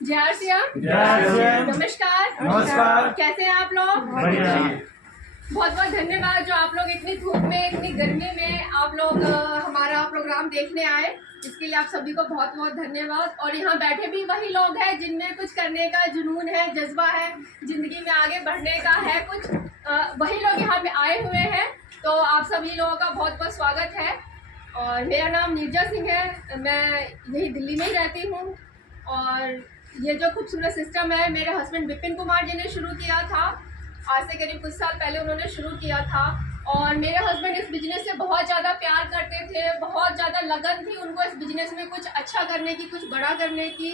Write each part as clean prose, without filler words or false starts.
जय श्री राम। नमस्कार। नमस्कार। कैसे हैं आप लोग? बढ़िया। बहुत बहुत धन्यवाद जो आप लोग इतनी धूप में इतनी गर्मी में आप लोग हमारा प्रोग्राम देखने आए, इसके लिए आप सभी को बहुत बहुत धन्यवाद। और यहाँ बैठे भी वही लोग हैं जिनमें कुछ करने का जुनून है, जज्बा है, जिंदगी में आगे बढ़ने का है कुछ, वही लोग यहाँ पे आए हुए हैं। तो आप सभी लोगों का बहुत बहुत स्वागत है। और मेरा नाम नीरजा सिंह है, मैं यही दिल्ली में ही रहती हूँ। और ये जो खूबसूरत सिस्टम है मेरे हस्बैंड विपिन कुमार जी ने शुरू किया था, आज से करीब कुछ साल पहले उन्होंने शुरू किया था। और मेरे हस्बैंड इस बिज़नेस से बहुत ज़्यादा प्यार करते थे, बहुत ज़्यादा लगन थी उनको इस बिज़नेस में कुछ अच्छा करने की, कुछ बड़ा करने की।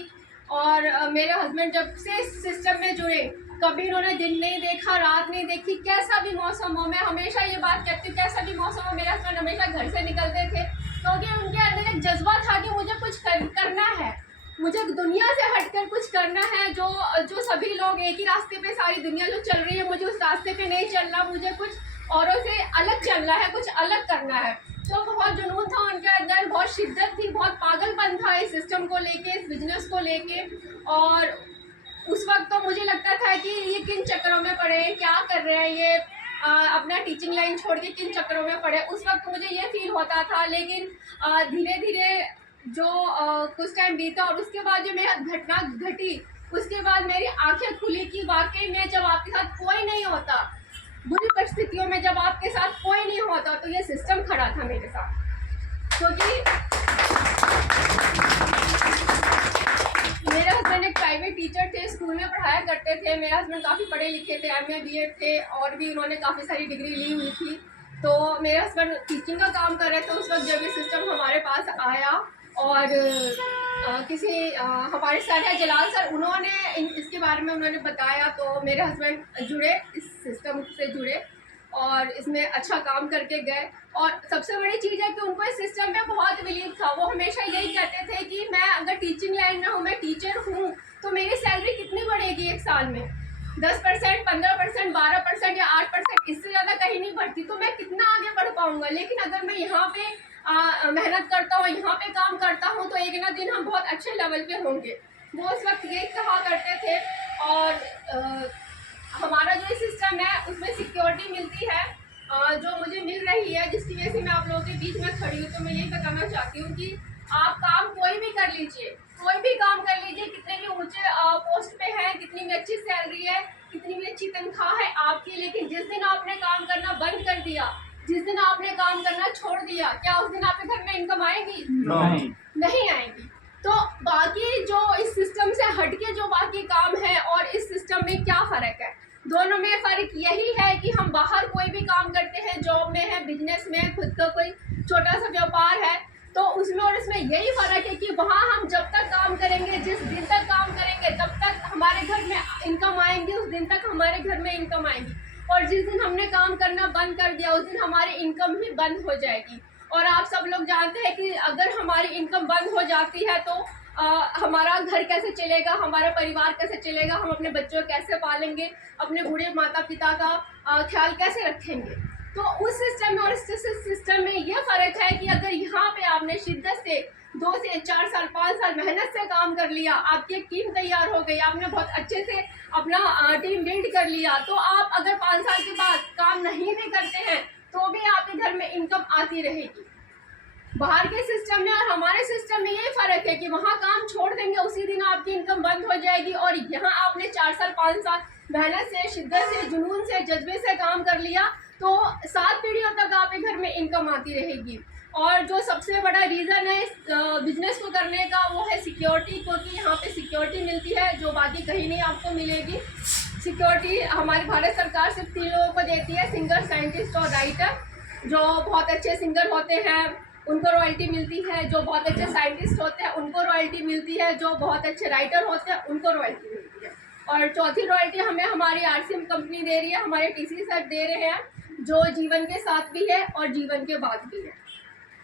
और मेरे हस्बैंड जब से इस सिस्टम में जुड़े, कभी उन्होंने दिन नहीं देखा, रात नहीं देखी, कैसा भी मौसम हो। मैं हमेशा ये बात कहती हूँ, कैसा भी मौसम हो मेरे हस्बैंड हमेशा घर से निकलते थे, क्योंकि उनके अंदर एक जज्बा था कि मुझे कुछ करना है, मुझे दुनिया से हटकर कुछ करना है। जो सभी लोग एक ही रास्ते पे, सारी दुनिया जो चल रही है, मुझे उस रास्ते पे नहीं चलना, मुझे कुछ औरों से अलग चलना है, कुछ अलग करना है। तो बहुत जुनून था उनके अंदर, बहुत शिद्दत थी, बहुत पागलपन था इस सिस्टम को लेके, इस बिजनेस को लेके। और उस वक्त तो मुझे लगता था कि ये किन चक्करों में पड़े हैं, क्या कर रहे हैं ये, अपना टीचिंग लाइन छोड़ के किन चक्करों में पड़े। उस वक्त मुझे ये फील होता था। लेकिन धीरे धीरे जो कुछ टाइम बीता और उसके बाद जो मेरी घटना घटी, उसके बाद मेरी आंखें खुली कि वाकई में जब आपके साथ कोई नहीं होता, बुरी परिस्थितियों में जब आपके साथ कोई नहीं होता, तो ये सिस्टम खड़ा था मेरे साथ। क्योंकि मेरे हस्बैंड एक प्राइवेट टीचर थे, स्कूल में पढ़ाया करते थे। मेरे हस्बैंड काफ़ी पढ़े लिखे थे, MA BEd थे, और भी उन्होंने काफ़ी सारी डिग्री ली हुई थी। तो मेरे हस्बैंड टीचिंग का काम कर रहे थे उस वक्त जब ये सिस्टम हमारे पास आया। और हमारे सर है जलाल सर, उन्होंने इसके बारे में उन्होंने बताया, तो मेरे हस्बैंड जुड़े, इस सिस्टम से जुड़े और इसमें अच्छा काम करके गए। और सबसे बड़ी चीज़ है कि उनको इस सिस्टम में बहुत बिलीव था। वो हमेशा यही कहते थे कि मैं अगर टीचिंग लाइन में हूँ, मैं टीचर हूँ, तो मेरी सैलरी कितनी बढ़ेगी एक साल में? 10%, 15%, 12% या 8%, इससे ज़्यादा कहीं नहीं बढ़ती। तो मैं कितना आगे बढ़ पाऊँगा? लेकिन अगर मैं यहाँ पे मेहनत करता हूँ, यहाँ पे काम करता हूँ, तो एक ना दिन हम बहुत अच्छे लेवल पे होंगे। वो उस वक्त ये कहा करते थे। और हमारा जो सिस्टम है उसमें सिक्योरिटी मिलती है, जो मुझे मिल रही है, जिसकी वजह से मैं आप लोगों के बीच में खड़ी हूँ। तो मैं यही बताना चाहती हूँ कि आप काम कोई भी कर लीजिए, कोई भी काम कर लीजिए, कितने भी ऊंचे पोस्ट पे हैं, कितनी भी अच्छी सैलरी है, कितनी भी अच्छी तनख्वाह है आपकी, लेकिन जिस दिन आपने काम करना बंद कर दिया, जिस दिन आपने काम करना छोड़ दिया, क्या उस दिन आपके घर में इनकम आएगी? नहीं आएगी। तो बाकी जो इस सिस्टम से हटके जो बाकी काम है और इस सिस्टम में क्या फ़र्क है? दोनों में फ़र्क यही है कि हम बाहर कोई भी काम करते हैं, जॉब में है, बिजनेस में, खुद का कोई छोटा सा व्यापार है, तो उसमें और इसमें यही फ़र्क है कि वहाँ हम जब तक काम करेंगे, जिस दिन तक काम करेंगे, तब तक हमारे घर में इनकम आएंगी, उस दिन तक हमारे घर में इनकम आएंगी। और जिस दिन हमने काम करना बंद कर दिया, उस दिन हमारी इनकम ही बंद हो जाएगी। और आप सब लोग जानते हैं कि अगर हमारी इनकम बंद हो जाती है तो हमारा घर कैसे चलेगा, हमारा परिवार कैसे चलेगा, हम अपने बच्चों को कैसे पालेंगे, अपने बूढ़े माता पिता का ख्याल कैसे रखेंगे। तो उस सिस्टम में और इस सिस्टम में ये फ़र्क है कि अगर यहाँ पे आपने शिद्दत से 2 से 4 साल 5 साल मेहनत से काम कर लिया, आपकी एक टीम तैयार हो गई, आपने बहुत अच्छे से अपना टीम बिल्ड कर लिया, तो आप अगर 5 साल के बाद काम नहीं भी करते हैं तो भी आपके घर में इनकम आती रहेगी। बाहर के सिस्टम में और हमारे सिस्टम में ये फ़र्क है कि वहाँ काम छोड़ देंगे, उसी दिन आपकी इनकम बंद हो जाएगी। और यहाँ आपने 4 साल 5 साल मेहनत से, शिद्दत से, जुनून से, जज्बे से काम कर लिया, तो 7 पीढ़ियों तक आपके घर में इनकम आती रहेगी। और जो सबसे बड़ा रीज़न है इस बिज़नेस को करने का, वो है सिक्योरिटी, क्योंकि यहाँ पे सिक्योरिटी मिलती है जो बाकी कहीं नहीं आपको मिलेगी। सिक्योरिटी हमारी भारत सरकार सिर्फ 3 लोगों को देती है, सिंगर, साइंटिस्ट और राइटर। जो बहुत अच्छे सिंगर होते हैं उनको रॉयल्टी मिलती है, जो बहुत अच्छे साइंटिस्ट होते हैं उनको रॉयल्टी मिलती है, जो बहुत अच्छे राइटर होते हैं उनको रॉयल्टी मिलती है। और चौथी रॉयल्टी हमें हमारी RCM कंपनी दे रही है, हमारे TC सर दे रहे हैं, जो जीवन के साथ भी है और जीवन के बाद भी है।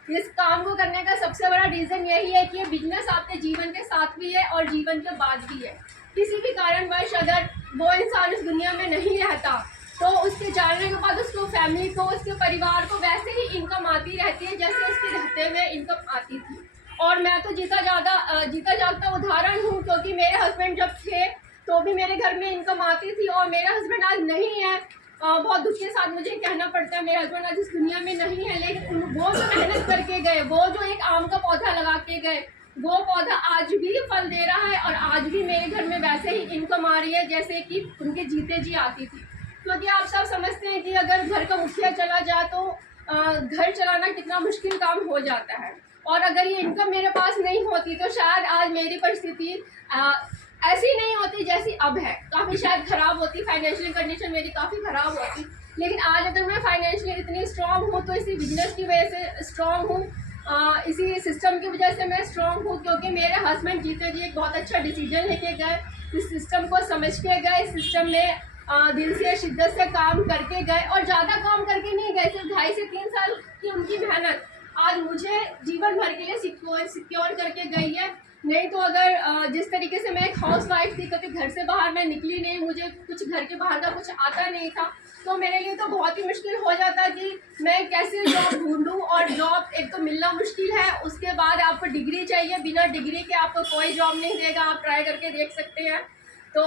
इस काम को करने का सबसे बड़ा रीज़न यही है कि ये बिजनेस आपके जीवन के साथ भी है और जीवन के बाद भी है। किसी भी कारणवश अगर वो इंसान इस दुनिया में नहीं रहता, तो उसके जाने के बाद उसको, फैमिली को, उसके परिवार को वैसे ही इनकम आती रहती है जैसे उसके रहते हुए इनकम आती थी। और मैं तो जीता जागता उदाहरण हूँ, क्योंकि मेरे हस्बैंड जब थे तो भी मेरे घर में इनकम आती थी और मेरा हस्बैंड आज नहीं है। बहुत दुख के साथ मुझे कहना पड़ता है, मेरे हस्बैंड आज इस दुनिया में नहीं है, लेकिन वो जो मेहनत करके गए, वो जो एक आम का पौधा लगा के गए, वो पौधा आज भी फल दे रहा है और आज भी मेरे घर में वैसे ही इनकम आ रही है जैसे कि उनके जीते जी आती थी। क्योंकि आप सब समझते हैं कि अगर घर का मुखिया चला जाए तो घर चलाना कितना मुश्किल काम हो जाता है, और अगर ये इनकम मेरे पास नहीं होती तो शायद आज मेरी परिस्थिति ऐसी नहीं होती जैसी अब है, काफ़ी शायद ख़राब होती, फाइनेंशियल कंडीशन मेरी काफ़ी ख़राब होती। लेकिन आज अगर मैं फाइनेंशियली इतनी स्ट्रांग हूँ तो इसी बिजनेस की वजह से स्ट्रांग हूँ, इसी सिस्टम की वजह से मैं स्ट्रांग हूँ, क्योंकि मेरे हस्बैंड जीते जी एक बहुत अच्छा डिसीजन लेके गए, इस सिस्टम को समझ के गए, इस सिस्टम में दिल से शिद्दत से काम करके गए, और ज़्यादा काम करके नहीं गए, सिर्फ 2.5 से 3 साल की उनकी मेहनत आज मुझे जीवन भर के लिए सिक्योर करके गई है। नहीं तो अगर जिस तरीके से मैं एक हाउस वाइफ थी, कभी घर से बाहर मैं निकली नहीं, मुझे कुछ घर के बाहर का कुछ आता नहीं था, तो मेरे लिए तो बहुत ही मुश्किल हो जाता कि मैं कैसे जॉब ढूंढूं, और जॉब एक तो मिलना मुश्किल है, उसके बाद आपको डिग्री चाहिए, बिना डिग्री के आपको कोई जॉब नहीं देगा, आप ट्राई करके देख सकते हैं। तो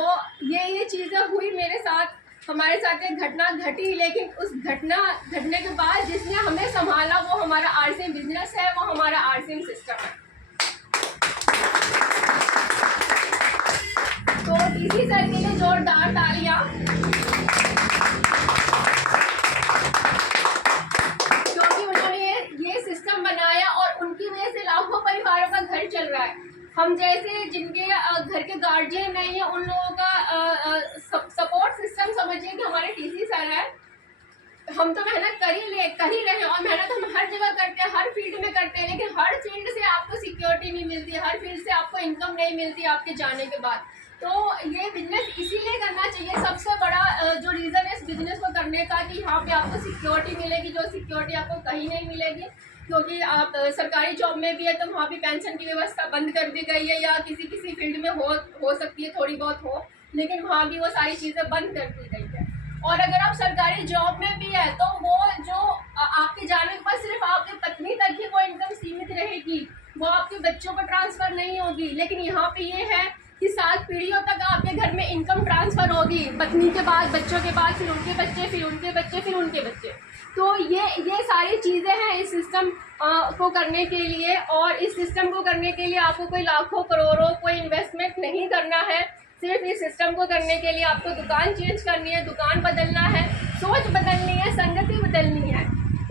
ये चीज़ें हुई मेरे साथ, हमारे साथ एक घटना घटी, लेकिन उस घटना घटने के बाद जिसने हमें संभाला वो हमारा आरसीएम बिजनेस है, वो हमारा आरसीएम सिस्टम है। तो इसी सर के लिए जोरदार तालियां, क्योंकि उन्होंने ये सिस्टम बनाया और उनकी वजह से लाखों परिवारों का घर चल रहा है। हम जैसे जिनके घर के गार्जियन नहीं है, उन लोगों का सपोर्ट सिस्टम समझिए कि हमारे टीसी सर है। हम तो मेहनत कर ही रहे हैं, और मेहनत हम हर जगह करते हैं, हर फील्ड में करते हैं, लेकिन हर फील्ड से आपको सिक्योरिटी नहीं मिलती, हर फील्ड से आपको इनकम नहीं मिलती आपके जाने के बाद। तो ये बिजनेस इसीलिए करना चाहिए, सबसे बड़ा जो रीज़न है इस बिजनेस को करने का, कि यहाँ पे आपको सिक्योरिटी मिलेगी, जो सिक्योरिटी आपको कहीं नहीं मिलेगी। क्योंकि आप सरकारी जॉब में भी है तो वहाँ भी पेंशन की व्यवस्था बंद कर दी गई है, या किसी फील्ड में हो सकती है, थोड़ी बहुत हो, लेकिन वहाँ भी वो सारी चीज़ें बंद कर दी गई है। और अगर आप सरकारी जॉब में भी है तो वो जो आपके जाने के बाद सिर्फ आपकी पत्नी तक ही वो इनकम सीमित रहेगी, वो आपके बच्चों को ट्रांसफ़र नहीं होगी। लेकिन यहाँ पे ये है कि 7 पीढ़ियों तक आपके घर में इनकम ट्रांसफ़र होगी, पत्नी के बाद, बच्चों के बाद, फिर उनके बच्चे, फिर उनके बच्चे, फिर उनके बच्चे। तो ये सारी चीज़ें हैं इस सिस्टम को करने के लिए, और इस सिस्टम को करने के लिए आपको कोई लाखों करोड़ों कोई इन्वेस्टमेंट नहीं करना है। सिर्फ इस सिस्टम को करने के लिए आपको दुकान चेंज करनी है, दुकान बदलना है, सोच बदलनी है, संगति बदलनी है।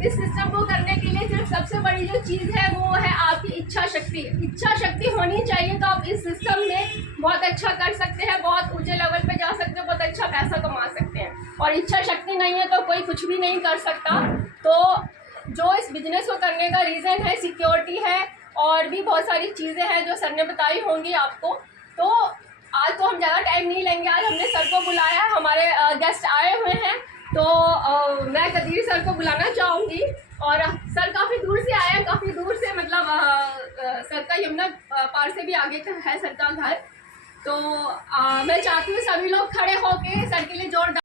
इस सिस्टम को करने के लिए सिर्फ सबसे बड़ी जो चीज़ है वो है आपकी इच्छा शक्ति। इच्छा शक्ति होनी चाहिए तो आप इस सिस्टम में बहुत अच्छा कर सकते हैं, बहुत ऊंचे लेवल पे जा सकते हैं, बहुत अच्छा पैसा कमा सकते हैं। और इच्छा शक्ति नहीं है तो कोई कुछ भी नहीं कर सकता। तो जो इस बिजनेस को करने का रीज़न है सिक्योरिटी है, और भी बहुत सारी चीज़ें हैं जो सर ने बताई होंगी आपको। तो आज तो हम ज़्यादा टाइम नहीं लेंगे, आज हमने सर को बुलाया, हमारे गेस्ट आए हुए हैं, तो मैं कदीर सर को बुलाना चाहूँगी। और सर काफ़ी दूर से आए हैं, काफ़ी दूर से, मतलब सर का यमुना पार से भी आगे का है सर का घर। तो मैं चाहती हूँ सभी लोग खड़े होके सर के लिए जोरदार